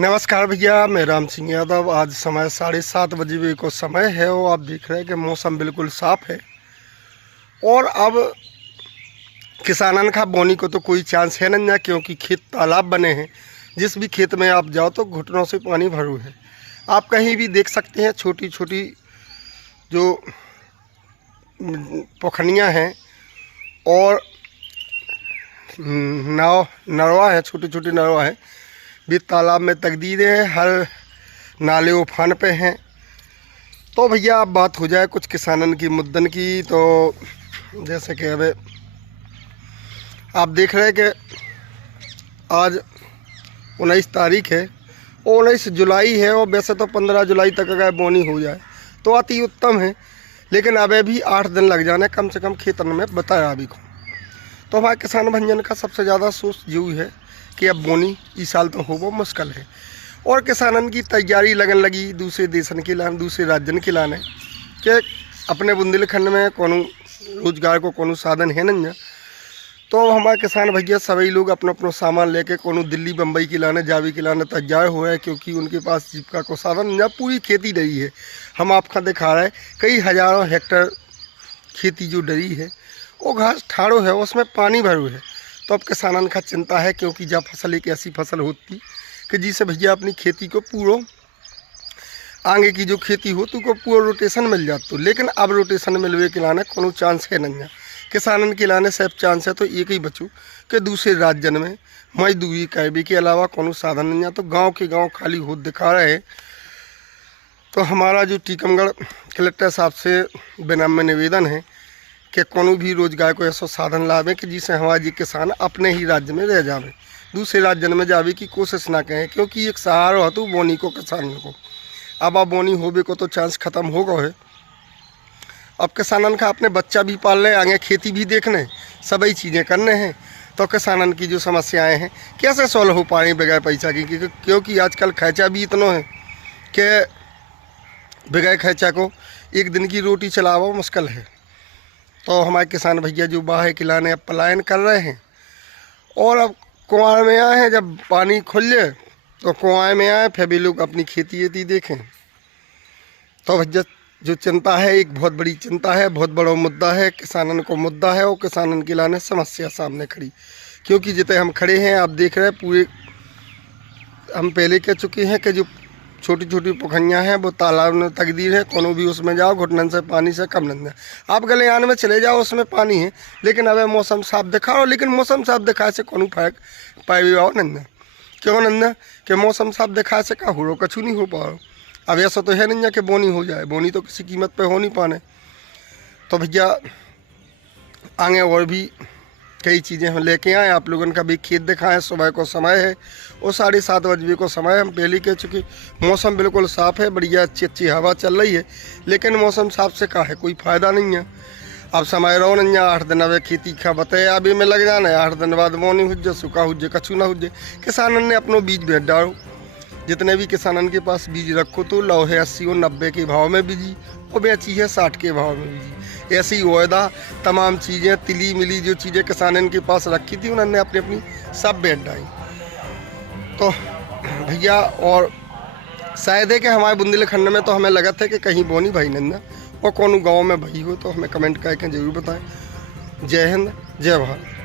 नमस्कार भैया, मैं राम सिंह यादव। आज समय 7:30 बजे को समय है और आप देख रहे हैं कि मौसम बिल्कुल साफ़ है। और अब किसानन का बोनी को तो कोई चांस है नहीं, क्योंकि खेत तालाब बने हैं। जिस भी खेत में आप जाओ तो घुटनों से पानी भरू है। आप कहीं भी देख सकते हैं छोटी छोटी जो पोखनियाँ हैं और नरवा है, छोटी छोटी नरवा है भी तालाब में तकदीरें हैं, हर नाले उफान पे हैं। तो भैया अब बात हो जाए कुछ किसानन की मुद्दन की। तो जैसे कि अब आप देख रहे हैं कि आज 19 तारीख है, 19 जुलाई है और वैसे तो 15 जुलाई तक अगर बोनी हो जाए तो अति उत्तम है। लेकिन अब भी 8 दिन लग जाने कम से कम खेतन में बताया अभी को। तो हमारे किसान भंजन का सबसे ज़्यादा सोच यूँ है कि अब बोनी इस साल तो हो वो मुश्किल है। और किसानन की तैयारी लगन लगी दूसरे देशन के लाने, दूसरे राज्यन के लाने कि अपने बुंदेलखंड में कोनो रोजगार को कोनो साधन है नहीं। तो हमारे किसान भैया सभी लोग अपना अपना सामान लेके कोनो दिल्ली बम्बई के लाने जावी के लाने तैयार हो रहे हैं, क्योंकि उनके पास जीविका को साधन या पूरी खेती डरी है। हम आपका दिखा रहे हैं कई हज़ारों हेक्टेयर खेती जो डरी है वो घास ठाड़ो है, उसमें पानी भरू है। तो अब किसानन का चिंता है, क्योंकि जब फसल एक ऐसी फसल होती कि जिसे भैया अपनी खेती को पूरा आगे की जो खेती हो तो को पूरा रोटेशन मिल जाता। लेकिन अब रोटेशन मिलवे के लाने कोनो चांस है नहीं। किसानन के लाने सिर्फ चांस है तो एक ही बचू कि दूसरे राज्यन में मजदूरी करने के अलावा कोनो साधन नहीं है। तो गाँव के गाँव खाली हो दिखा रहे हैं। तो हमारा जो टीकमगढ़ कलेक्टर साहब से विनम्र निवेदन है कि कोनो भी रोजगार को ऐसा साधन लावे कि जिससे हमारे जी किसान अपने ही राज्य में रह जावे, दूसरे राज्य में जावे की कोशिश ना करें। क्योंकि एक सहारा हो तो बोनी को किसान को अब बोनी होवे को तो चांस ख़त्म हो गए है। अब किसानन का अपने बच्चा भी पाल रहे, आगे खेती भी देखने, सभी चीज़ें करने हैं। तो किसानन की जो समस्याएँ हैं कैसे सॉल्व हो पा रही बगैर पैसा की, क्योंकि आजकल खर्चा भी इतना है कि बगैर खर्चा को एक दिन की रोटी चलावा मुश्किल है। तो हमारे किसान भैया जो बाहर किलाने अब पलायन कर रहे हैं और अब कुआं में आए हैं। जब पानी खुल जाए तो कुआं में आए, फिर भी लोग अपनी खेती वेती देखें। तो भैया जो चिंता है एक बहुत बड़ी चिंता है, बहुत बड़ा मुद्दा है, किसानन को मुद्दा है और किसानन के लाने समस्या सामने खड़ी। क्योंकि जितने हम खड़े हैं आप देख रहे हैं पूरे हम पहले कह चुके हैं कि जो छोटी छोटी पोखरियाँ हैं वो तालाब में तकदीर है। कोनो भी उसमें जाओ घुटनन से पानी से कम नहीं है। आप गलियान में चले जाओ उसमें पानी है, लेकिन अब मौसम साफ दिखाओ। लेकिन मौसम साफ दिखाए से कोनो फर्क पाए भी आओ नहीं। क्यों नहीं कि मौसम साफ दिखाए से का हो कछु नहीं हो पा रहा। अब ऐसा तो है नहीं कि बोनी हो जाए, बोनी तो किसी कीमत पर हो नहीं पाने। तो भैया आगे और भी कई चीज़ें हम लेके आए, आप लोगों का भी खेत दिखाएं। सुबह को समय है और 7:30 बजे को समय हम पहले कह चुके। मौसम बिल्कुल साफ़ है, बढ़िया अच्छी अच्छी हवा चल रही है। लेकिन मौसम साफ से का है कोई फ़ायदा नहीं है। अब समय रहो नहीं, 8 दिन अब खेती का बताया अभी में लग जाना है। 8 दिन बाद बोनी हो जाए, सूखा हो जाए, कछु ना हो जाए। किसानन ने अपनों बीज भेज डालो। जितने भी किसानन के पास बीज रखो तो लो है 80 और 90 के भाव में बीजी और बेची है 60 के भाव में बीजी। ऐसी वायदा तमाम चीज़ें तिली मिली जो चीज़ें किसानन के पास रखी थी उन्होंने अपनी अपनी सब बेच डाली। तो भैया और शायद है कि हमारे बुंदेलखंड में तो हमें लगा था कि कहीं बोनी भाई नन्ना और कोनो गांव में भाई हो तो हमें कमेंट करके ज़रूर बताएं। जय हिंद, जय भारत।